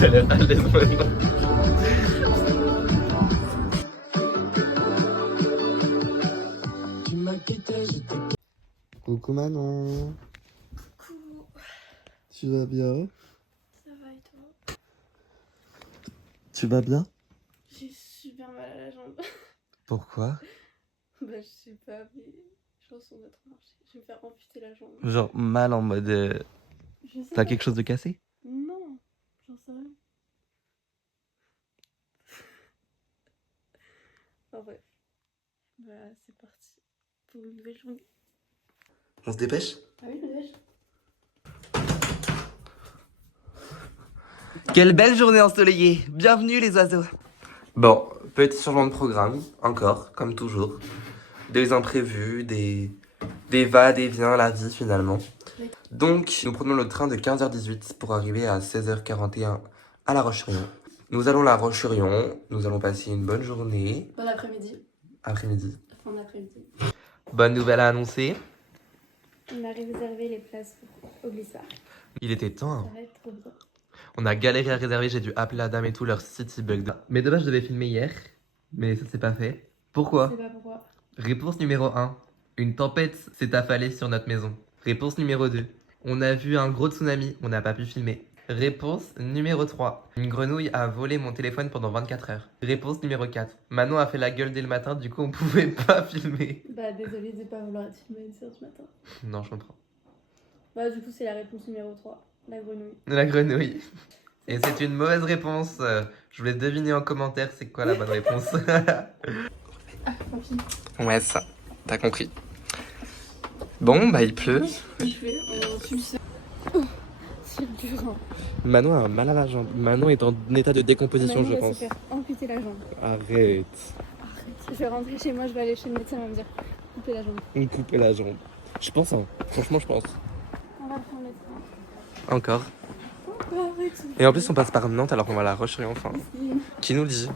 T'as l'air à l'aise maintenant. Coucou Manon. Coucou. Tu vas bien? Ça va et toi? Tu vas bien? J'ai super mal à la jambe. Pourquoi? Bah je sais pas, mais je ressens d'être marché. Je vais me faire amputer la jambe. Genre mal en mode... Je sais T'as pas. quelque chose de cassé? Non, j'en sais rien. En bref. Bah c'est parti pour une nouvelle journée. On se dépêche? Ah oui, je dépêche. Quelle belle journée ensoleillée! Bienvenue les oiseaux! Bon, petit changement de programme, encore, comme toujours. Des imprévus, des va-et-vient, la vie finalement. Donc, nous prenons le train de 15h18 pour arriver à 16h41 à La Roche-sur-Yon. Nous allons à La Roche-sur-Yon, nous allons passer une bonne journée. Bon après-midi. Après-midi. Fin d'après-midi. Bonne nouvelle à annoncer. On a réservé les places au glissard. Il était temps. Hein. Ça va être trop bien. On a galéré à réserver, j'ai dû appeler la dame et tout, leur city bug. Mais de base, je devais filmer hier, mais ça s'est pas fait. Pourquoi? Je sais pas pourquoi. Réponse numéro 1. Une tempête s'est affalée sur notre maison. Réponse numéro 2. On a vu un gros tsunami, on n'a pas pu filmer. Réponse numéro 3. Une grenouille a volé mon téléphone pendant 24 heures. Réponse numéro 4. Manon a fait la gueule dès le matin, du coup on pouvait pas filmer. Bah désolée de pas vouloir être filmée à 1h du matin. Non, je comprends. Bah du coup c'est la réponse numéro 3. La grenouille. La grenouille. Et c'est une mauvaise réponse. Je voulais deviner en commentaire c'est quoi la bonne réponse. Ah, papy. Ouais, ça. T'as compris. Bon, bah il pleut. Il fait, on suit ça. C'est dur. Hein. Manon a un mal à la jambe. Manon est en état de décomposition, Manon je va pense. se faire amputer la jambe. Arrête. Arrête. Je vais rentrer chez moi, je vais aller chez le médecin, il va me dire couper la jambe. On coupe la jambe. Je pense, hein. Franchement, je pense. On va le faire le médecin. Encore. Arrête. Et en plus, on passe par Nantes alors qu'on va à La Roche-sur-Yon enfin. Qui nous le dit?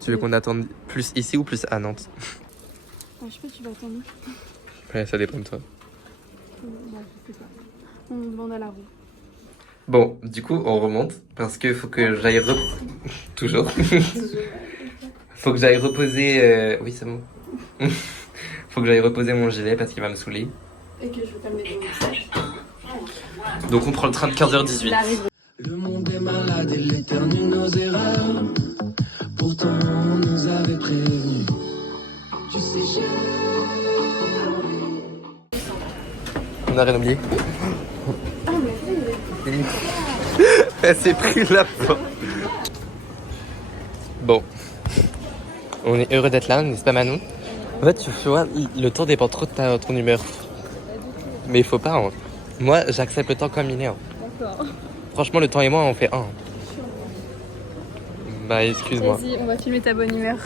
Tu veux qu'on attende plus ici ou plus à Nantes? Ah, je sais pas, tu vas attendre. Ouais, ça dépend de toi. Bah, je sais pas. On a la roue. Bon, du coup, on remonte parce qu'il faut que j'aille toujours. Faut que j'aille reposer. Oui, c'est bon. Faut que j'aille reposer mon gilet parce qu'il va me saouler. Et que je vais pas me mettre dans le message. Donc, on prend le train de 15h18. Le monde est malade et l'éternue nos erreurs. Pourtant on nous avait prévenus. Tu sais, j'ai On a rien oublié. Ah, mais Elle s'est pris la porte. Bon. On est heureux d'être là, n'est-ce pas Manon? En fait, tu vois, le temps dépend trop de ton humeur. Mais il faut pas. Hein. Moi, j'accepte le temps comme il est. Hein. d'accord. Franchement, le temps et moi, on fait un. Bah, excuse-moi. Vas-y, on va filmer ta bonne humeur.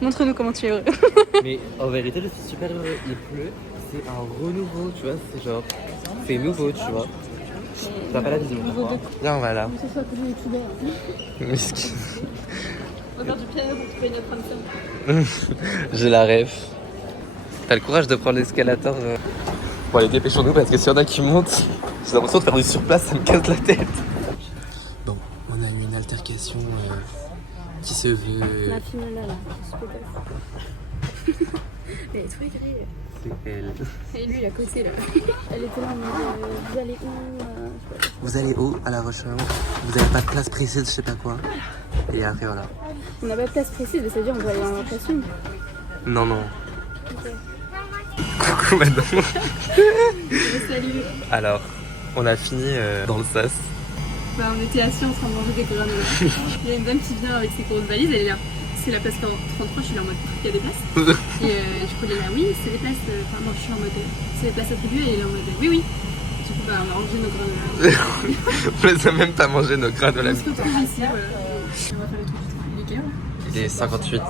Montre-nous comment tu es heureux. Mais en vérité, je suis super heureux. Il pleut, c'est un renouveau, tu vois. C'est genre. C'est nouveau, tu vois. T'as pas la vision. Viens, voilà. Ce soit que les youtubeurs. Excuse. On va faire du piano pour trouver une autre femme. J'ai la ref. T'as le courage de prendre l'escalator. Bon, allez, dépêchons-nous parce que s'il y en a qui montent, j'ai l'impression de faire du surplace, ça me casse la tête. Bon, on a eu une altercation qui se veut. La finale là, je suis Mais toi, gris. C'est elle. Et lui, il a côté là. Elle était là en mode vous allez où Vous allez où à La Roche-sur-Yon? Vous avez pas de place précise, je sais pas quoi. Et après, voilà. On n'a pas de place précise, c'est-à-dire on doit aller dans la station. Non, non. Ok. Coucou, madame. Salut. Alors, on a fini dans le sas. Bah, on était assis en train de manger des granolas. Il y a une dame qui vient avec ses grosses valises, elle est là. C'est la place 33, je suis là en mode il y a des places. Et je crois qu'elle est là, oui, c'est des places. Enfin, non, je suis en mode c'est des places attribuées, et elle est en mode oui, oui. Du coup, bah, on a rangé nos granolas. On les a même pas mangé nos granolas. On se retrouve ici, voilà. On va faire le tour du train. Il est quelle heure là? Il est 58.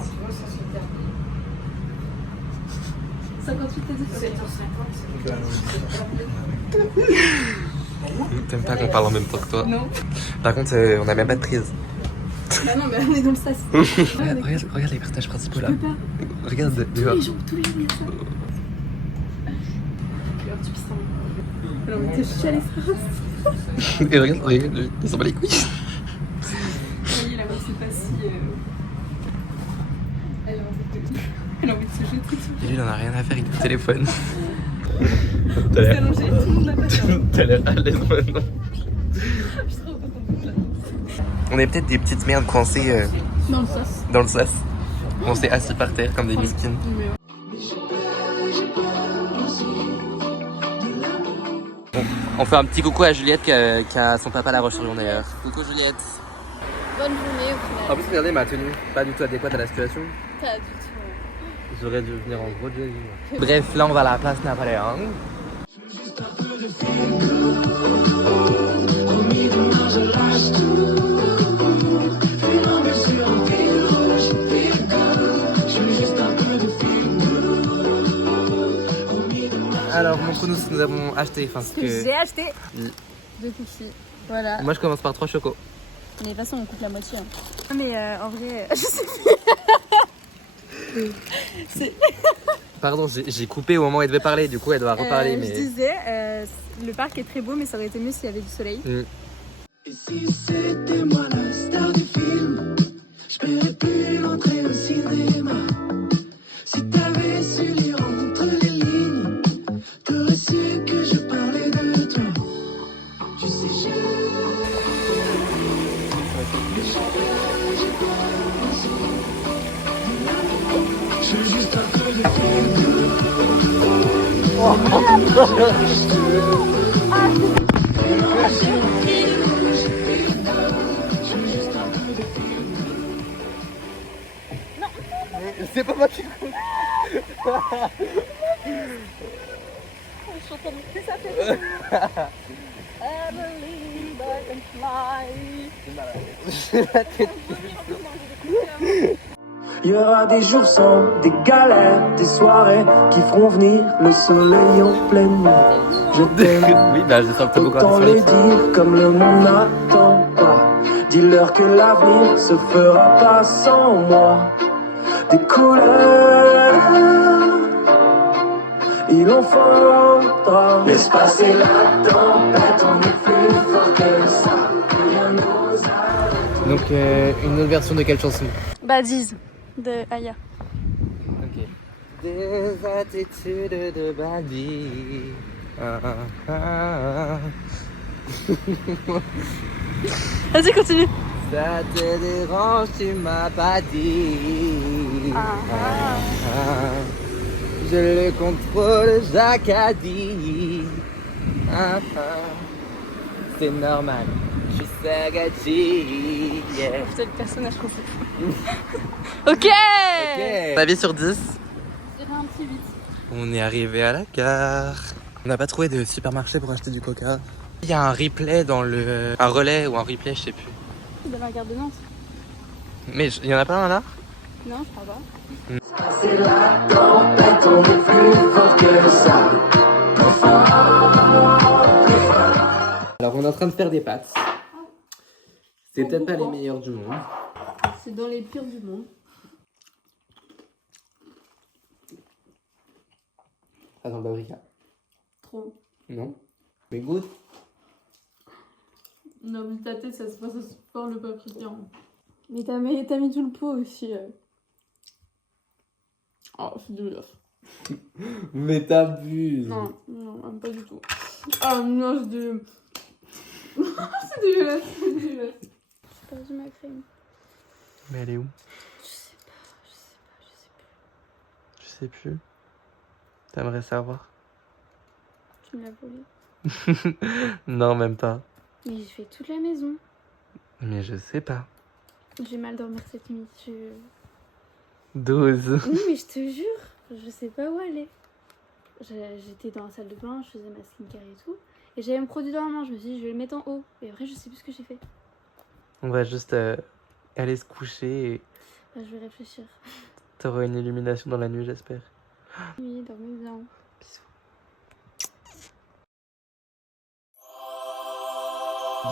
58, t'as dit? T'aimes pas qu'on parle en même temps que toi? Non. Par contre, on a même pas de prise. Bah non, mais on est dans le sas. regarde les personnages principaux là. Je peux pas. Regarde Tous dehors. les jours, il y a ça. Regarde, tu pisses en. Alors, mais t'es chialé ça. Et regarde, lui, il s'en bat les couilles. elle a envie de se jeter dessus. Et lui, il en a rien à faire, il est au téléphone. On s'est allongé, tout le monde n'a pas ça. T'as l'air à l'aise maintenant. Je suis trop contente de ça. On est peut-être des petites merdes coincées Dans le sauce. dans le sas. On s'est assis par terre comme des miskines. Mais ouais. On fait un petit coucou à Juliette qui a son papa à La Roche-sur-Yon d'ailleurs. Coucou Juliette. Bonne journée au final. En plus, regardez ma tenue, pas du tout adéquate à la situation. Pas du tout. J'aurais dû venir en gros jogging. Bref, là on va à la place Napoléon. Alors, mon coup, nous avons acheté. Enfin, ce que J'ai acheté 2 cookies. Voilà. moi je commence par 3 chocos. Mais de toute façon, on coupe la moitié. Hein. Mais en vrai, je sais plus. Pardon, j'ai coupé au moment où elle devait parler, du coup elle doit reparler. Je disais, le parc est très beau, mais ça aurait été mieux s'il y avait du soleil. Et si c'était moi la star du film, je paierais plus l'entrée au cinéma. Si t'avais su lire entre les lignes, t'aurais su que je parlais de toi. Tu sais, je veux juste un peu de C'est pas moi qui coupe. Je suis en train de faire ça fait. I believe I can fly. Il y aura des jours sans, des galères, des soirées qui feront venir le soleil en pleine nuit. Je t'aime, Oui, bah je sens que t'as beaucoup autant attention le là-dessus. dire comme le monde n'attend pas. Dis-leur que l'avenir se fera pas sans moi. Des couleurs, il en faudra. Laisse passer la tempête, on est plus fort que ça. Rien n'ose arrêter. Donc, une autre version de quelle chanson? Badiz de Aya. Ok. Des attitudes de bandit. Vas-y, continue. Ça te dérange, tu m'as pas dit. Je le contrôle, Jacques a dit. C'est normal, je suis Sagati. Yeah. C'est le personnage qu'on fait. Ok. Avis sur 10. Je dirais un petit 8. On est arrivé à la gare. On n'a pas trouvé de supermarché pour acheter du coca. Il y a un replay dans le... Un relais ou un replay, je sais plus. De la gare de Nantes. Mais il y en a pas un là? Non, je crois pas. C'est la tempête, on est plus fort que ça. Plus fort, plus fort. Alors on est en train de faire des pâtes. C'est peut-être pas les meilleurs du monde. C'est dans les pires du monde. Ça sent le paprika. Trop. Non? Mais goûte. Non, mais ta tête, ça se parle le paprika. Mais t'as mis tout le pot aussi. Oh, c'est dégueulasse. Mais t'abuses. Non, même pas du tout. Ah non, c'est dégueulasse. C'est dégueulasse, c'est dégueulasse. J'ai perdu ma crème. Mais elle est où? Je sais Je sais plus. T'aimerais savoir? pas. Tu me l'as volée. Non, même pas. Mais j'ai fait toute la maison. Mais je sais pas. J'ai mal dormir cette nuit. 12. Non, mais je te jure, je sais pas où aller. J'étais dans la salle de bain, je faisais ma skincare et tout. Et j'avais un produit dans la main, je me suis dit, je vais le mettre en haut. Et après, je sais plus ce que j'ai fait. On va juste aller se coucher et Bah, je vais réfléchir. t'auras une illumination dans la nuit, j'espère. Oui, dormez bien.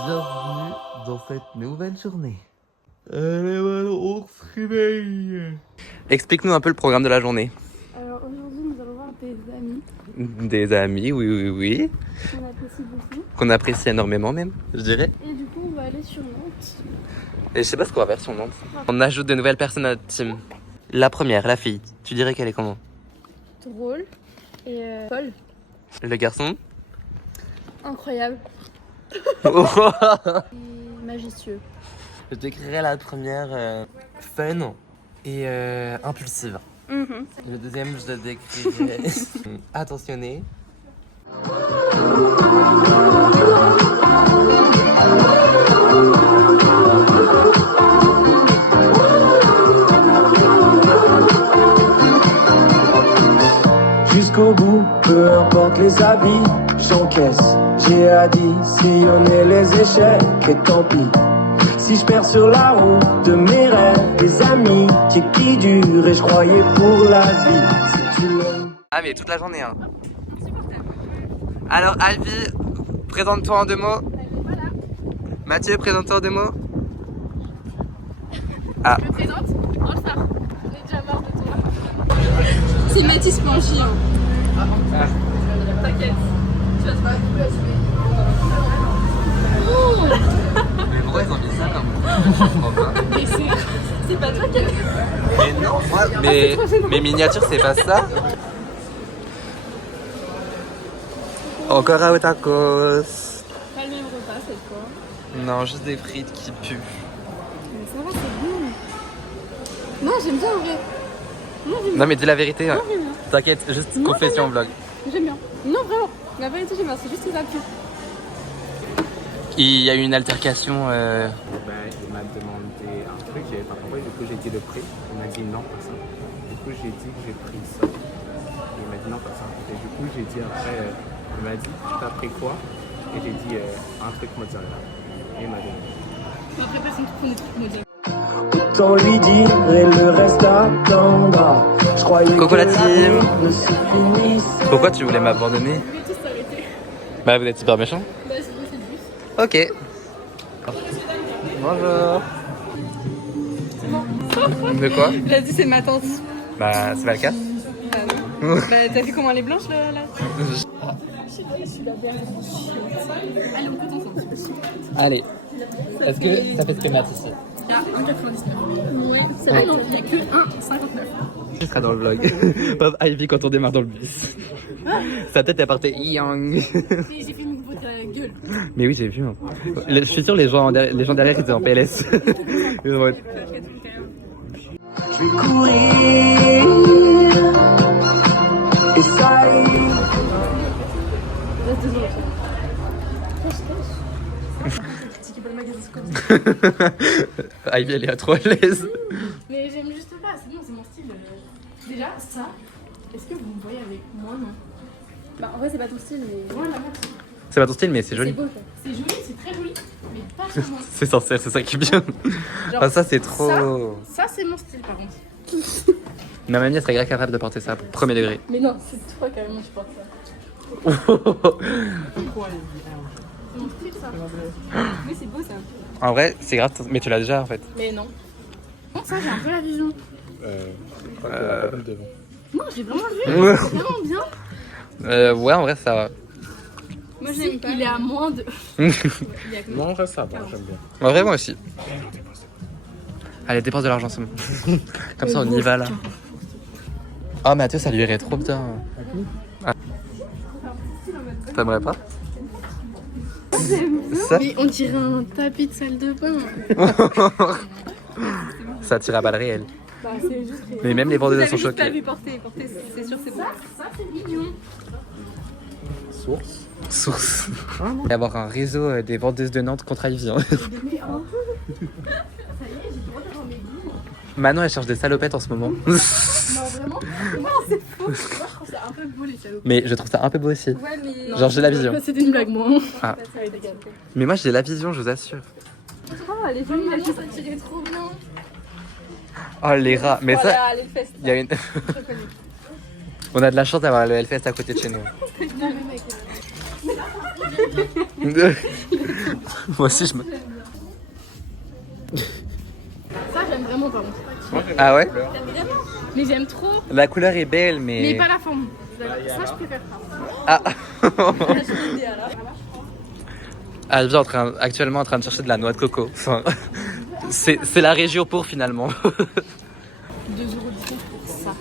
Bienvenue dans cette nouvelle journée. Allez, voilà, on se réveille. Explique-nous un peu le programme de la journée. Alors aujourd'hui, nous allons voir des amis Des amis, oui. qu'on apprécie beaucoup. Qu'on apprécie énormément même, je dirais. Et du coup, on va aller sur Nantes. Et je sais pas ce qu'on va faire si on danse. On ajoute de nouvelles personnes à notre team. La première, la fille. Tu dirais qu'elle est comment? Drôle. Et Paul. Le garçon? Incroyable. Et majestueux. Je décrirais la première fun et impulsive. Le deuxième, je le décrirais attentionné. Jusqu'au bout, peu importe les avis, j'encaisse. J'ai à dire, sillonner les échecs et tant pis. Si je perds sur la route de mes rêves, des amis qui durent et je croyais pour la vie. Si tu l'aimes. Ah mais toute la journée hein. Alors Alvi, présente-toi en 2 mots. Mathieu, présente-toi en 2 mots. Ah. Je me présente, All-Star. On est déjà marre de toi. C'est Mathis Pangy. T'inquiète. Tu vas te faire. Mais pourquoi ils ont mis ça comme Mais c'est pas toi qui as. Mais non, moi, mes miniatures c'est pas ça. Encore à tacos. Pas le même repas cette fois. Non, juste des frites qui puent. Mais ça va, c'est bon. Non, j'aime bien en vrai. Non mais dis la vérité. Non, j'aime bien. T'inquiète, juste Non, confession en vlog. J'aime bien. Non, vraiment. La vérité, j'aime bien. C'est juste que ça pue. Il y a eu une altercation. Ben, il m'a demandé un truc, j'avais pas compris, du coup j'ai dit le prix, il m'a dit non, pas ça. Du coup j'ai dit que j'ai pris ça, il m'a dit non, pas ça. Et du coup j'ai dit après, il m'a dit, tu t'as pris quoi? Et j'ai dit un truc mozzarella. Et il m'a donné. Après, personne qui prend des trucs maudits. Autant lui dire et le reste attendra. Je croyais Coucou que la team. vie ne se finissait. Pourquoi tu voulais m'abandonner? On va tous s'arrêter. Bah vous êtes super méchant. Bah, c'est le bus. Ok. Bonjour. De quoi? Il a dit c'est ma tante. Bah c'est pas le cas. Bah, t'as vu comment elle est blanche là? Allez, on peut ensemble. Allez. Est-ce que ça fait ce que Matt ici? Il y a 1,99. Oui, c'est vrai, non, il n'y a que 1,59. Tu seras dans le vlog. Pauvre Ivy quand on démarre dans le bus. Sa tête elle partait yang. J'ai fait une nouveau de la gueule. Mais oui j'ai vu. Hein. Je suis sûr les gens derrière ils étaient en PLS. Ils vont être- Je vais courir. Et ça y est. Reste 2 ans. Ivy elle est à trop à l'aise. Mais j'aime juste pas, c'est bon, c'est mon style. Déjà, ça, est-ce que vous me voyez avec moi? Non. Bah, en vrai, c'est pas ton style, mais. Moi, la meuf. C'est pas ton style mais c'est C'est joli. beau, quoi. C'est joli, c'est très joli, mais pas charmant. C'est censé, c'est ça qui est bien. Genre, Ah ça c'est trop. Ça, c'est mon style, par contre. Ma mamie elle serait grave capable de porter ça, premier degré. Mais non, c'est toi carrément qui portes ça. C'est mon style, ça. Oui, c'est beau, ça. En vrai c'est grave, mais tu l'as déjà en fait. Mais non. Non, ça, j'ai un peu la vision. Devant. Non, j'ai vraiment vu. C'est vraiment bien. Ouais en vrai ça va. Moi, j'aime pas. Il est à moins de. Il y a que Non, en vrai, ça va, j'aime bien. En vrai moi aussi. Allez dépense de l'argent c'est bon. Comme ça on y va là. Oh Mathieu ça lui irait trop bien. Ah. T'aimerais pas? Ça, Mais on dirait un tapis de salle de bain. ça tire à balles réelles. Bah, c'est juste. Mais même les vendeuses sont T'as choquées. vu porter, c'est sûr, c'est bon. Ça, c'est mignon. Source. Source. Et avoir un réseau des vendeuses de Nantes contre Ivy. Hein. Mais oh. Ça y est, j'ai le droit d'avoir mes goûts. Manon elle cherche des salopettes en ce moment. Non, vraiment? Non, c'est faux. Moi, je trouve ça un peu beau, les salauds. Mais je trouve ça un peu beau aussi. Ouais, mais. Genre j'ai la vision. C'était une blague, moi. Ah. Ça va être égal. Mais moi j'ai la vision je vous assure. Oh, elle est jolie, elle ça tirait trop bien. Oh les rats. Mais ça, Voilà, les fesses. il y a une... On a de la chance d'avoir le Hellfest à côté de chez nous. Moi aussi je me... Ça, j'aime vraiment pas. Ah ouais? J'aime vraiment. Mais j'aime trop. La couleur est belle mais... Mais pas la forme. Ça, je préfère pas. Ah. Là, je suis idéal. Ivy actuellement en train de chercher de la noix de coco. Enfin, C'est la région pour finalement. 2,19€ pour ça.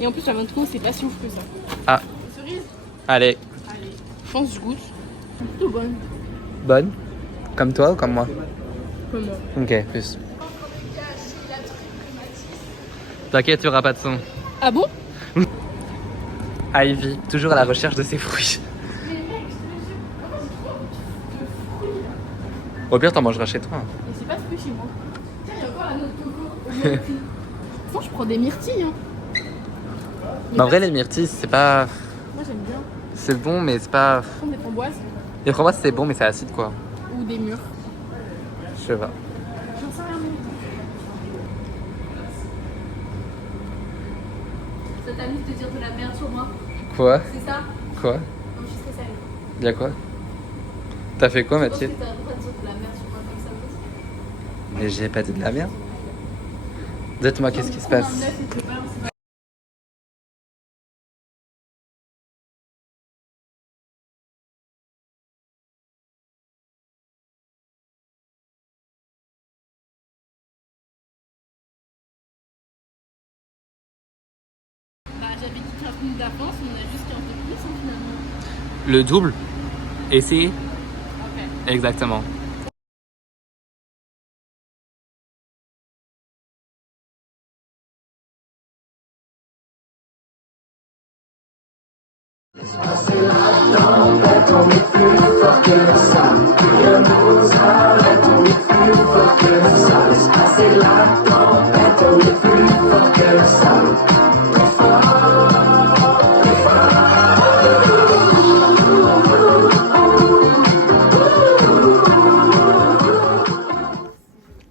Et en plus, la main de trop, c'est pas si ouf que ça. Ah. Cerise. Allez. Allez. Je pense que je goûte. C'est plutôt bonne. Bonne? Comme toi ou comme moi? Comme moi. Ok, plus. T'inquiète, il n'y aura pas de son. Ah bon? Ivy, toujours à la recherche de ses fruits. Au pire, t'en mangeras chez toi. Mais c'est pas de fruits chez moi. Tiens, il y a encore la noix de coco. Franchement, je prends des myrtilles. Hein. Mais en vrai, les myrtilles, c'est pas. Moi, j'aime bien. C'est bon, mais c'est pas. Je prends des framboises Les framboises, c'est bon, mais c'est acide quoi. ou des mûres. Je sais pas. J'en sais rien. Ça t'amuse de dire de la merde sur moi? Quoi? C'est ça? Quoi? Non, je suis très sérieuse. Y'a quoi? T'as fait quoi, Je pense que Mathilde? t'as le droit de dire de la merde sur moi comme ça aussi. Mais j'ai pas dit de la merde. Dites-moi, qu'est-ce qui se passe? Bah, j'avais dit 15 minutes d'avance, on a juste 15 de plus hein, finalement. Le double? Essayez? Ok. Exactement.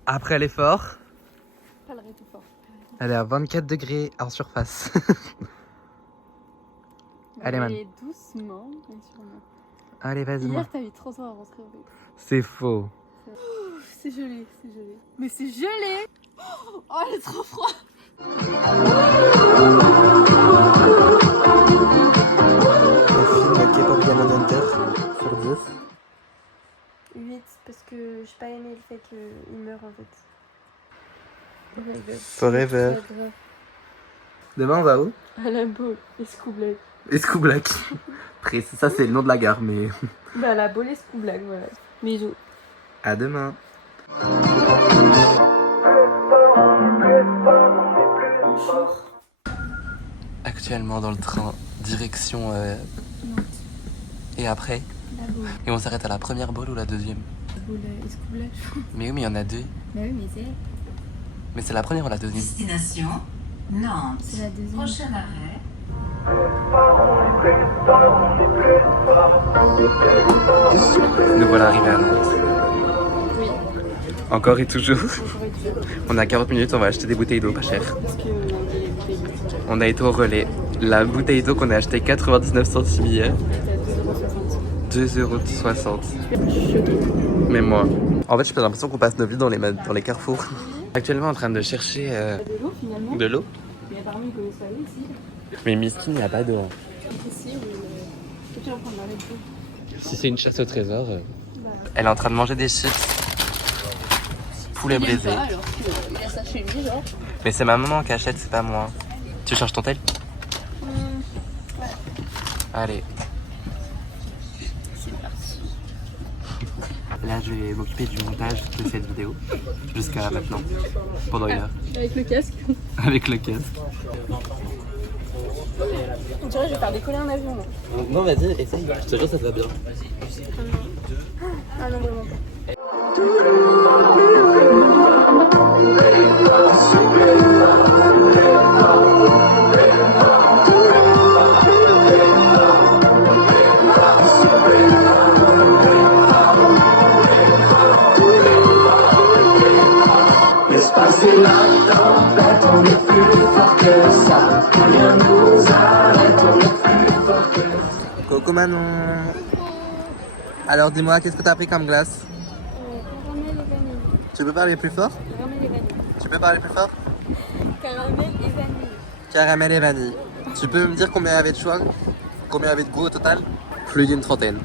Après l'effort, Pas le tout fort. elle est à 24 degrés en surface. Allez, man. Doucement, mais sûrement. Allez, vas-y, moi. Hier, t'as eu 3 ans à rentrer au vélo. C'est faux. C'est gelé, c'est gelé. Mais c'est gelé! Oh, elle est trop froid! Le film K-pop Demon Hunter sur 10. 8 parce que j'ai pas aimé le fait qu'il meure en fait. Forever. Demain, on va où? À la boule, Escoublac. Escoublac. Précis, ça c'est le nom de la gare, mais. Bah, la boule Escoublac, voilà. Bisous. À demain. Actuellement dans le train, direction. Et après? La boule. Et on s'arrête à la première boule ou la deuxième? La boule Escoublac. Mais oui, mais il y en a deux. Bah oui, mais c'est. Mais c'est la première ou la deuxième? Destination Nantes. C'est la deuxième. Prochain arrêt. Nous voilà arrivés à Nantes. Oui. Encore et toujours. Encore et toujours. On a 40 minutes, on va acheter des bouteilles d'eau pas chères. Parce qu'on a des bouteilles. On a été au relais. La bouteille d'eau qu'on a achetée 99 centimes hier, C'était à 2,60€. 2,60€. Même moi. En fait, j'ai l'impression qu'on passe nos vies dans les carrefours. Actuellement en train de chercher De l'eau finalement. de l'eau. Mais apparemment, ils connaissent pas l'eau ici. Mais Miskin, il n'y a pas d'eau. Ici, où tu vas prendre la Red Bull. Si c'est une chasse au trésor. Elle est en train de manger des chips. Poulet Il aime brisé. pas, alors qu'il a ça chez lui, genre. Mais c'est ma maman qui achète, c'est pas moi. Tu cherches ton tel? Ouais. Allez. C'est parti. Là, je vais m'occuper du montage de cette vidéo. Jusqu'à maintenant. Pendant une heure. Avec le casque. Avec le casque. On dirait que je vais faire décoller un avion. Là. Non, vas-y, essaye. Je te jure, ça te va bien. Ah non, vraiment pas. L'espace et la tempête, on est plus fort que ça. Rien nous arrête, on est plus fort que ça. Coucou Manon. Alors dis-moi, qu'est-ce que t'as pris comme glace? Caramel et vanille. Tu peux parler plus fort? Caramel et vanille. Tu peux parler plus fort? Caramel et vanille. Caramel et vanille. Tu peux me dire combien il y avait de choix? Combien il y avait de goût au total? Plus d'une trentaine.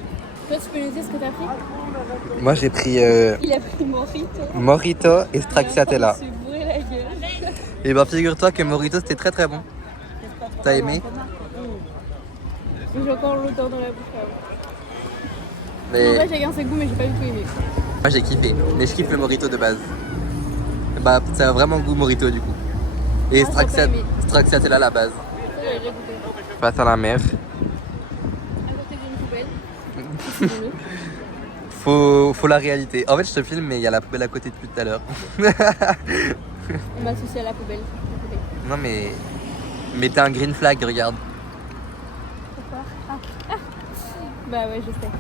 Toi, tu peux nous dire ce que t'as pris? Moi j'ai pris Il a pris Morito. Mojito et Stracciatella. Il s'est bourré la gueule. Et ben figure-toi que Mojito c'était très très bon. T'as aimé? J'ai encore l'odeur dans la bouche. Mais... En vrai, chacun ses goûts, mais j'ai pas du tout aimé. Moi j'ai kiffé, mais je kiffe le Mojito de base. Bah ça a vraiment goût Mojito du coup. Et Ah, j'ai pas aimé. Stracciatella à la base. J'ai goûté. Face à la mer. À côté d'une poubelle. Faut la réalité. En fait je te filme mais il y a la poubelle à côté depuis tout à l'heure. On m'a associé à la poubelle. Non mais t'es un green flag, regarde. Pourquoi Bah ouais, je sais.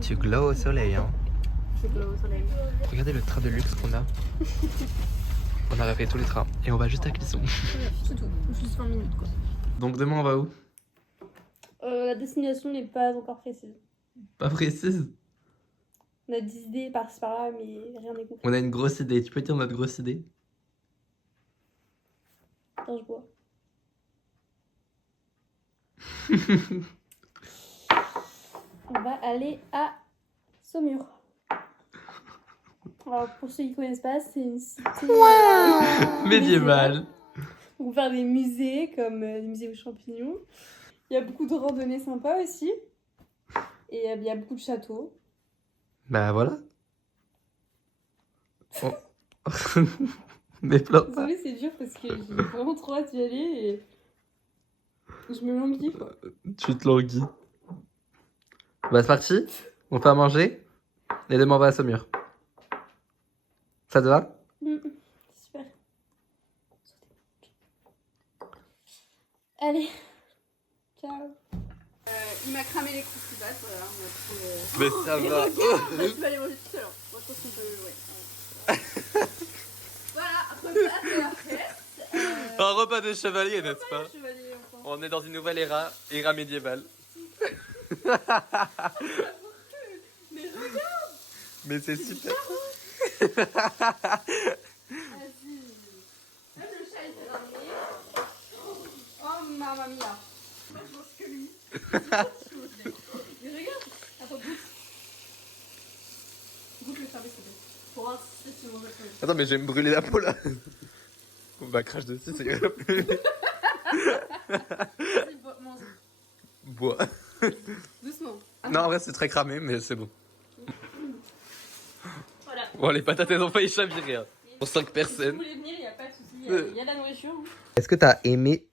Tu glow au soleil hein. Je glow au soleil. Regardez le train de luxe qu'on a. On a refait tous les trains et on va juste à Clisson. C'est tout. Juste 20 minutes quoi. Donc demain on va où? La destination n'est pas encore précise. Pas précise. On a des idées par-ci par-là, mais rien n'est concret. On a une grosse idée. Tu peux dire notre grosse idée? Attends, je bois. On va aller à Saumur. Alors, pour ceux qui connaissent pas, c'est une cité Médiéval. On peut faire des musées comme le musée aux champignons. Il y a beaucoup de randonnées sympas aussi. Et il y a beaucoup de châteaux. Bah voilà. Oh. Mais pleure pas. Désolée, c'est dur parce que j'ai vraiment trop hâte d'y aller et je me languis quoi. Tu te languis. Bah c'est parti. On fait à manger. Et demain on va à Saumur. Ça te va? Super. Allez. Ciao. Il m'a cramé les croustibates, voilà. On a pris, Mais ça va. Bah, tu vas aller manger tout seul. Moi, je pense qu'on peut. Ouais. Voilà, après ça, c'est la fête. Un repas de chevalier, n'est-ce pas? Chevalier, enfin. On est dans une nouvelle ère médiévale. Mais regarde. Mais c'est super. Vas-y. Même le chat, il s'est ramené. Oh, mamma mia. Moi, je mange que lui. Mais regarde. Attends, goûte. Goûte le service, s'il te plaît. Pour voir si tu manges le service. Attends, mais je vais me brûler la peau là. Bah crache dessus, c'est grave. Vas-y, mange. Bois. Doucement. Non, en vrai, c'est très cramé, mais c'est bon. Voilà. Bon, les patates, elles ont failli chavirer. Hein. Pour 5 Si vous personnes. voulez venir, il n'y a pas de souci. Il y a de la nourriture. Hein. Est-ce que t'as aimé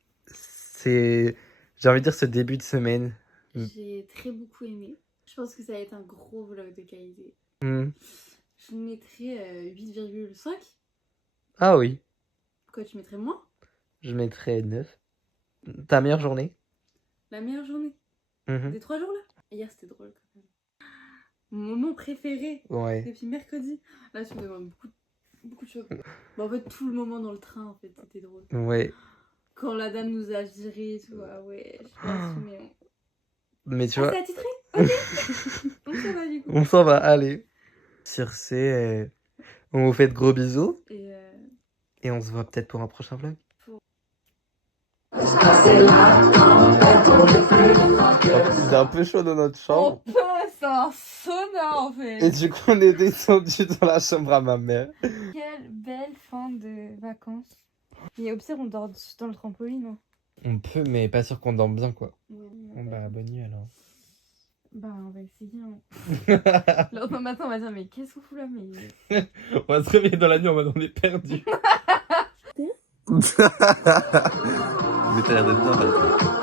j'ai envie de dire ce début de semaine? J'ai très beaucoup aimé. Je pense que ça va être un gros vlog de qualité. Hmm. Je mettrais 8,5. Ah oui, Pourquoi tu mettrais moins? je mettrais 9. Ta meilleure journée? La meilleure journée Mhm. des 3 jours là? Hier c'était drôle quand même. Mon moment préféré Ouais. depuis mercredi. Là tu me demandes beaucoup de choses. Bah, en fait tout le moment dans le train en fait c'était drôle. Ouais. Quand la dame nous a virés et tout, ah ouais, je sais pas si mais Mais tu Ah vois, c'est attitré? Ok. On s'en va du coup. on s'en va, allez. Sur ce, on vous fait de gros bisous. Et on se voit peut-être pour un prochain vlog. C'est un peu chaud dans notre chambre. C'est un sauna en fait. Et du coup, on est descendu dans la chambre à ma mère. Quelle belle fin de vacances. Et au pire, on dort dans le trampoline. Hein. On peut, mais pas sûr qu'on dorme bien, quoi. Ouais. Bon, bah, bonne nuit alors. Bah, on va essayer. Hein. Le lendemain matin, on va dire, mais qu'est-ce qu'on fout là? Mais On va se réveiller dans la nuit en mode on est perdu. Mais t'as l'air d'être bien, Valérie.